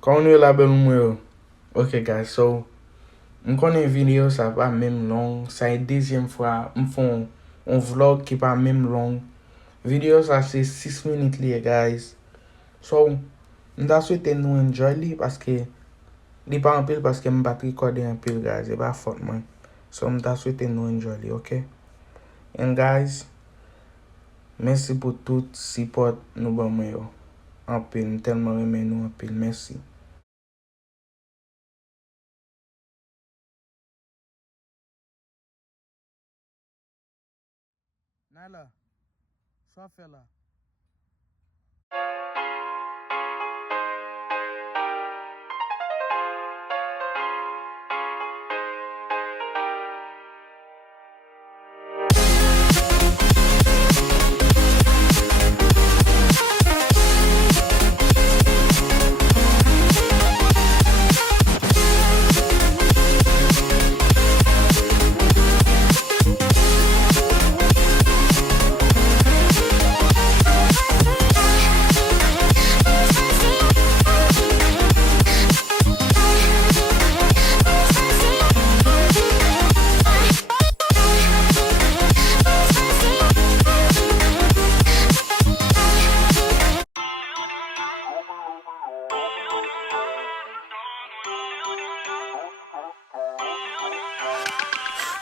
Quand on est là, ben, ok, guys, so, on connaît une vidéo, ça pas même long. Ça est deuxième fois, on fait un vlog qui pas même long. Vidéo, ça c'est 6 minutes, les guys. So, on souhaité nous enjoy parce que, li pas en pile parce que je pas recorder en pile, guys. C'est pas faute, man. So, on souhaité nous enjoy, ok? And guys, merci pour tout support nous bon yo. En pile, tellement aimé nous en pile. Merci. Nala, ça fait là.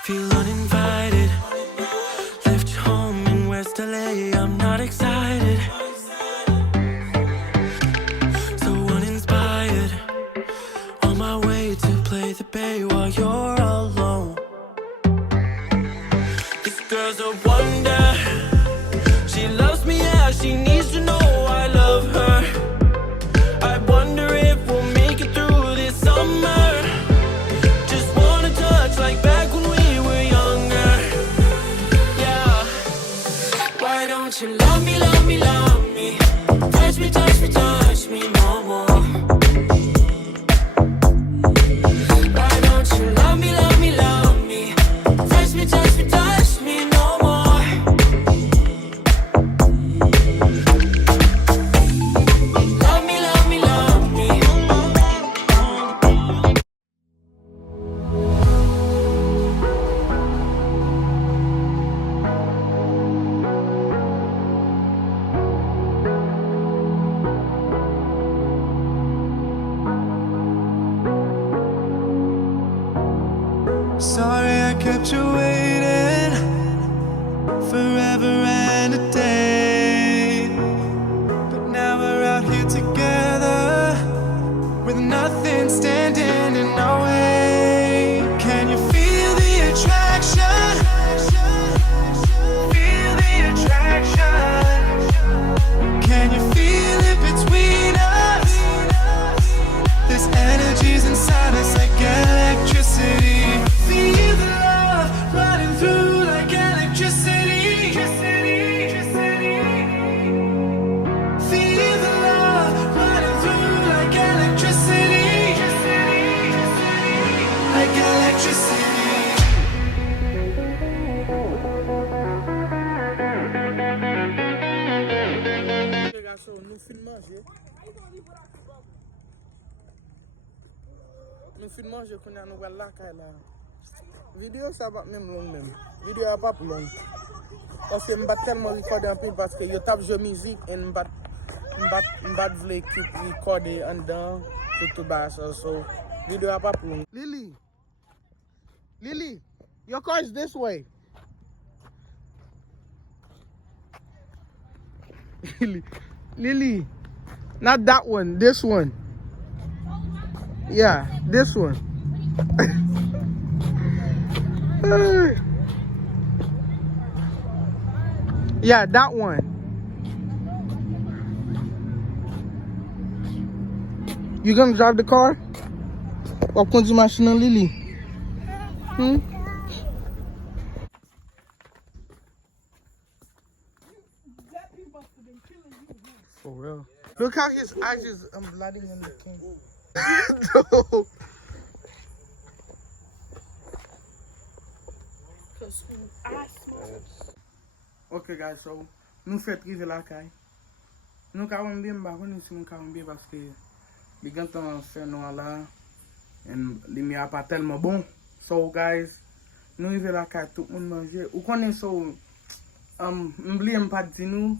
Feel uninvited. Left you home in West LA. I'm not excited. So uninspired. On my way to play the bay while you're alone. This girl's a wonder. She loves me, yeah. She needs to know I love her. I wonder if we'll make it through this summer. Just wanna touch like back when we were younger. Yeah. Why don't you love me, love me, love me? Touch me, touch me, touch me no more. Why don't you love me, love me, love me? Touch me, touch me, touch me no more. Love me, love me, love me. Sorry I kept you waiting forever and a day. But now we're out here together with nothing standing in our way. Can you feel the attraction? Feel the attraction. Can you feel it between us? This energy's inside us like electricity. Feel the love running through like electricity. Feel the love running through like electricity. Like electricity. Nous film manger qu'on a nous la caille là. Vidéo ça va même long même. Vidéo a pas plus long. Parce que m'bat tellement recorder en pile parce que yo tape jeu musique et m'bat vle keep recorder en dedans tout bas so vidéo a pas plus long. Lily, your car is this way. Lily, not that one, this one. Yeah, this one. Yeah, that one. You gonna drive the car? Or conduire machine Lily? For real. Look how his eyes is blooding in the king. Ok guys, so nous fait triver la caille. Nous avons bien baronné si nous avons bien parce que li gen tan fè nou la, and li mi a pa telman bon. So guys, nou rive la ka tout moun manje. Ou konen so, m'bli m'pa di nou,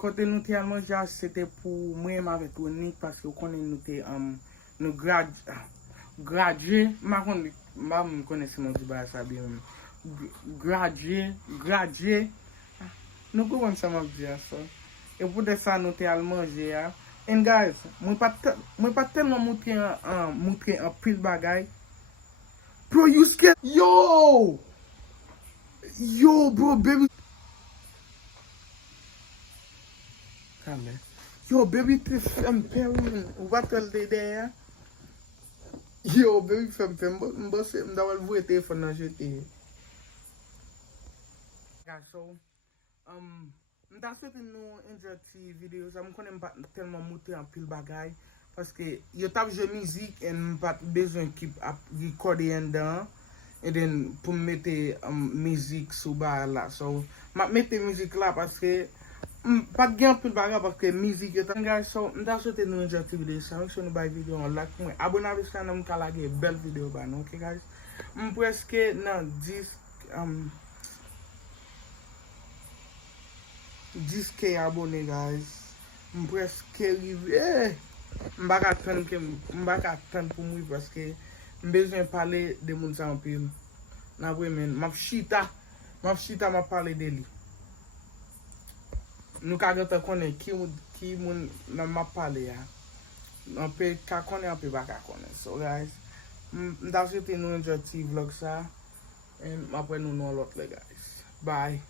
kote nou te al manje, c'était pou mwen avec wilnique, parce que ou konen nou te, nou gradué, m'a konen si moun di ba sa bi, gradué, nou kon sa m'a di so. Et pou de sa nou te al manje ya. And guys, mwen pa telman moutre an pil bagay. Bro, you scared? Yo, bro, baby. Calme. Yo, baby, te fem perun. Ou batel de ya? Yo, baby, fem pe. M'dawal vwe telefon nan jete. Guys, so, m'da souwete nou enjoy ti video. Sa m'konen m'pat telman moutre an pil bagay. Paske yo tap je mizik en m'pat bezwen keep ap recorde en dan. Et then pou m'mette mizik sou ba la. So, m'ap mette mizik la paske pat gen pil bagay paske mizik yo tan. Guys, so m'da souwete nou enjoy ti video. Sa m'son nou bay video an like mwen. Abonave sa nan m'kalage bel video ba nou. Ok guys? M'preske nan 10K abone guys. M'preske rive. M'baka tan pou mwi paske m'bezwen pale de moun sa anpil. Na vwe men, map chita ma pale de li. Nou ka gata konen ki moun nan map pale ya. Anpe ka konen, anpe baka konen. So guys, m'da souwete nou enjoy ti vlog sa. And apre nou lot le guys. Bye.